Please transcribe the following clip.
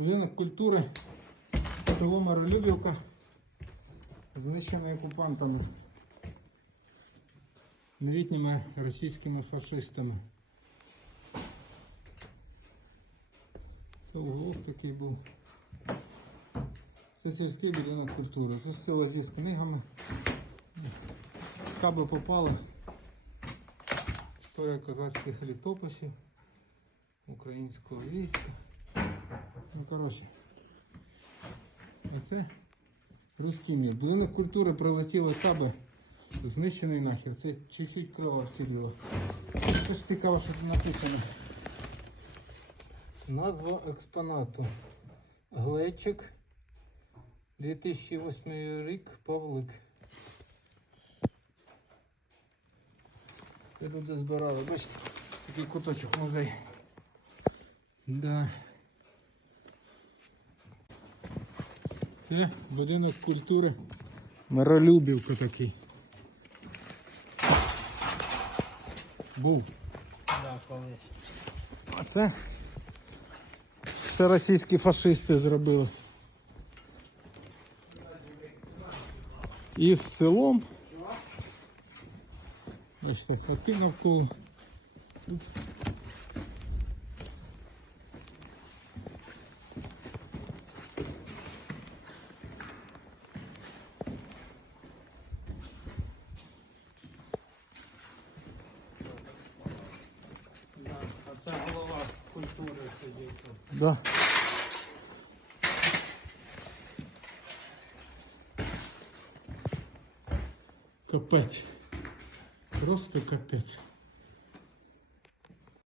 Будинок культури село Миролюбівка знищений окупантами, новітніми російськими фашистами. Це уголок такий був. Це сільський будинок культури. Це село зі книгами. Каби попали. Історія козацьких літописів, українського війська. Ну, коротше. Оце руський мір. Будинок культури прилетіли каби, знищений нахер. Це чуть-чуть крова вціліла. Це ж цікаво, що тут написано. Назва експонату. Глечик. 2008 рік Павлик. Це люди збирали. Бачите, такий куточок музей. Да. Це будинок культури. Миролюбівка такий. Був. Да, колись. А це? Це російські фашисти зробили. І з селом. Бачите, хати навколо. Це голова культури сидів тут. Да. Капець. Просто капець.